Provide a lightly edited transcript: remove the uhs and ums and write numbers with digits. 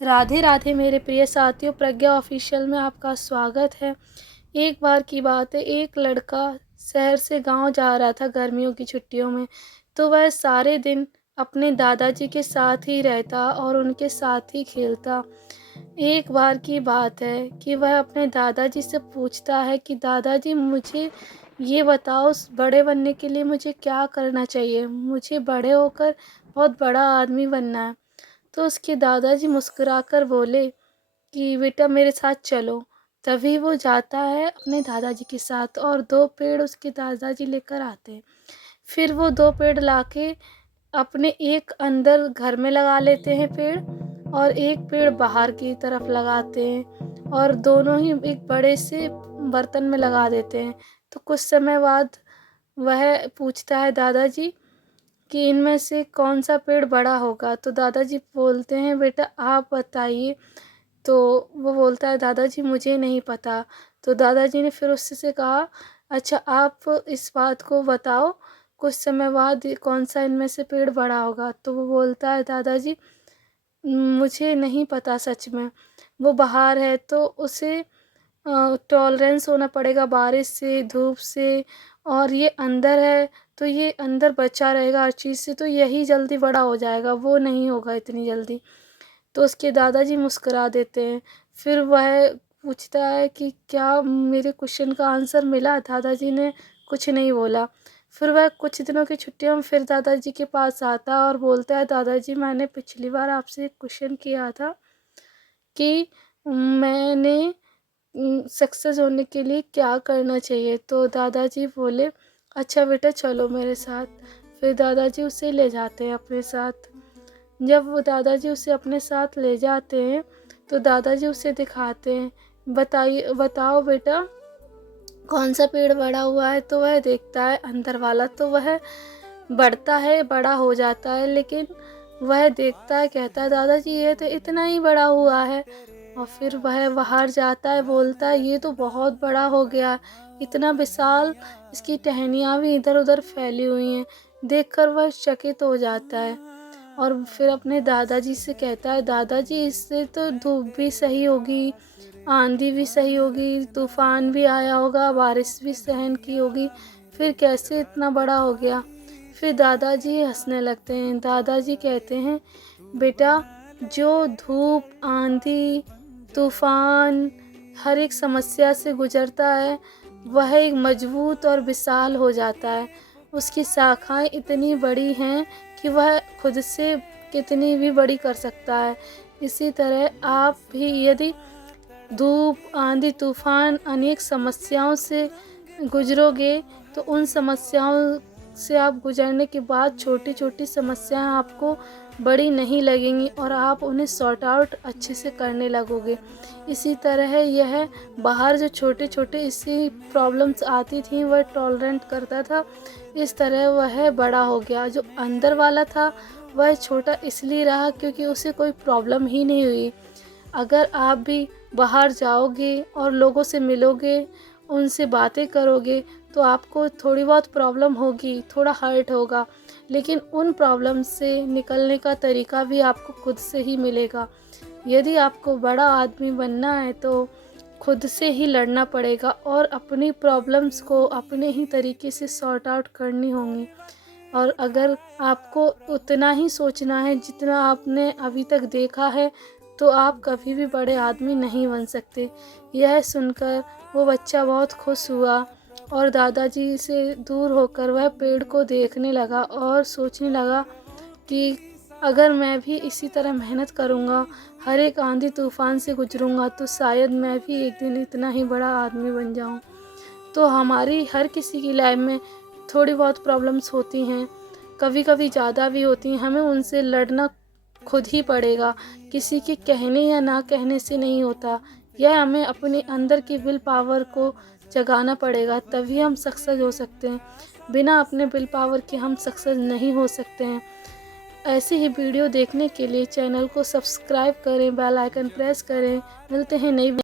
राधे राधे मेरे प्रिय साथियों, प्रज्ञा ऑफिशियल में आपका स्वागत है। एक बार की बात है, एक लड़का शहर से गांव जा रहा था गर्मियों की छुट्टियों में। तो वह सारे दिन अपने दादाजी के साथ ही रहता और उनके साथ ही खेलता। एक बार की बात है कि वह अपने दादाजी से पूछता है कि दादाजी, मुझे ये बताओ, बड़े बनने के लिए मुझे क्या करना चाहिए? मुझे बड़े होकर बहुत बड़ा आदमी बनना है। तो उसके दादाजी मुस्कुराकर बोले कि बेटा मेरे साथ चलो। तभी वो जाता है अपने दादाजी के साथ और 2 पेड़ उसके दादाजी लेकर आते हैं। फिर वो 2 पेड़ लाके अपने एक अंदर घर में लगा लेते हैं पेड़, और एक पेड़ बाहर की तरफ लगाते हैं, और दोनों ही एक बड़े से बर्तन में लगा देते हैं। तो कुछ समय बाद वह पूछता है दादाजी कि इनमें से कौन सा पेड़ बड़ा होगा? तो दादाजी बोलते हैं बेटा आप बताइए। तो वो बोलता है दादाजी मुझे नहीं पता। तो दादाजी ने फिर उससे कहा अच्छा आप इस बात को बताओ, कुछ समय बाद कौन सा इनमें से पेड़ बड़ा होगा? तो वो बोलता है दादाजी मुझे नहीं पता सच में। वो बाहर है तो उसे टॉलरेंस होना पड़ेगा बारिश से, धूप से, और ये अंदर है तो ये अंदर बचा रहेगा हर चीज़ से, तो यही जल्दी बड़ा हो जाएगा, वो नहीं होगा इतनी जल्दी। तो उसके दादाजी मुस्कुरा देते हैं। फिर वह पूछता है कि क्या मेरे क्वेश्चन का आंसर मिला? दादाजी ने कुछ नहीं बोला। फिर वह कुछ दिनों की छुट्टियों में फिर दादाजी के पास आता और बोलता है दादाजी मैंने पिछली बार आपसे एक क्वेश्चन किया था कि मैंने सक्सेस होने के लिए क्या करना चाहिए? तो दादाजी बोले अच्छा बेटा चलो मेरे साथ। फिर दादाजी उसे ले जाते हैं अपने साथ। जब वो दादाजी उसे अपने साथ ले जाते हैं तो दादाजी उसे दिखाते हैं, बताइए बताओ बेटा कौन सा पेड़ बड़ा हुआ है? तो वह देखता है अंदर वाला, तो वह बढ़ता है, बड़ा हो जाता है, लेकिन वह देखता है, कहता है दादाजी ये तो इतना ही बड़ा हुआ है। और फिर वह बाहर जाता है, बोलता है ये तो बहुत बड़ा हो गया, इतना विशाल, इसकी टहनियाँ भी इधर उधर फैली हुई हैं। देखकर वह चकित हो जाता है और फिर अपने दादाजी से कहता है दादाजी इससे तो धूप भी सही होगी, आंधी भी सही होगी, तूफान भी आया होगा, बारिश भी सहन की होगी, फिर कैसे इतना बड़ा हो गया? फिर दादाजी हंसने लगते हैं। दादाजी कहते हैं बेटा जो धूप, आंधी, तूफान, हर एक समस्या से गुजरता है वह एक मजबूत और विशाल हो जाता है। उसकी शाखाएं इतनी बड़ी हैं कि वह खुद से कितनी भी बड़ी कर सकता है। इसी तरह आप भी यदि धूप, आंधी, तूफान अनेक समस्याओं से गुजरोगे तो उन समस्याओं से आप गुजरने के बाद छोटी छोटी समस्याएं आपको बड़ी नहीं लगेंगी और आप उन्हें सॉर्ट आउट अच्छे से करने लगोगे। इसी तरह यह बाहर जो छोटे छोटे इसी प्रॉब्लम्स आती थी वह टॉलरेंट करता था, इस तरह वह बड़ा हो गया। जो अंदर वाला था वह छोटा इसलिए रहा क्योंकि उसे कोई प्रॉब्लम ही नहीं हुई। अगर आप भी बाहर जाओगे और लोगों से मिलोगे, उनसे बातें करोगे, तो आपको थोड़ी बहुत प्रॉब्लम होगी, थोड़ा हर्ट होगा, लेकिन उन प्रॉब्लम से निकलने का तरीका भी आपको खुद से ही मिलेगा। यदि आपको बड़ा आदमी बनना है तो खुद से ही लड़ना पड़ेगा और अपनी प्रॉब्लम्स को अपने ही तरीके से सॉर्ट आउट करनी होंगी। और अगर आपको उतना ही सोचना है जितना आपने अभी तक देखा है तो आप कभी भी बड़े आदमी नहीं बन सकते। यह सुनकर वो बच्चा बहुत खुश हुआ और दादाजी से दूर होकर वह पेड़ को देखने लगा और सोचने लगा कि अगर मैं भी इसी तरह मेहनत करूँगा, हर एक आंधी तूफान से गुजरूँगा, तो शायद मैं भी एक दिन इतना ही बड़ा आदमी बन जाऊँ। तो हमारी हर किसी की लाइफ में थोड़ी बहुत प्रॉब्लम्स होती हैं, कभी कभी ज़्यादा भी होती हैं। हमें उनसे लड़ना खुद ही पड़ेगा, किसी के कहने या ना कहने से नहीं होता। यह हमें अपने अंदर की विल पावर को जगाना पड़ेगा, तभी हम सक्सेस हो सकते हैं। बिना अपने विल पावर के हम सक्सेस नहीं हो सकते हैं। ऐसे ही वीडियो देखने के लिए चैनल को सब्सक्राइब करें, बेल आइकन प्रेस करें। मिलते हैं नई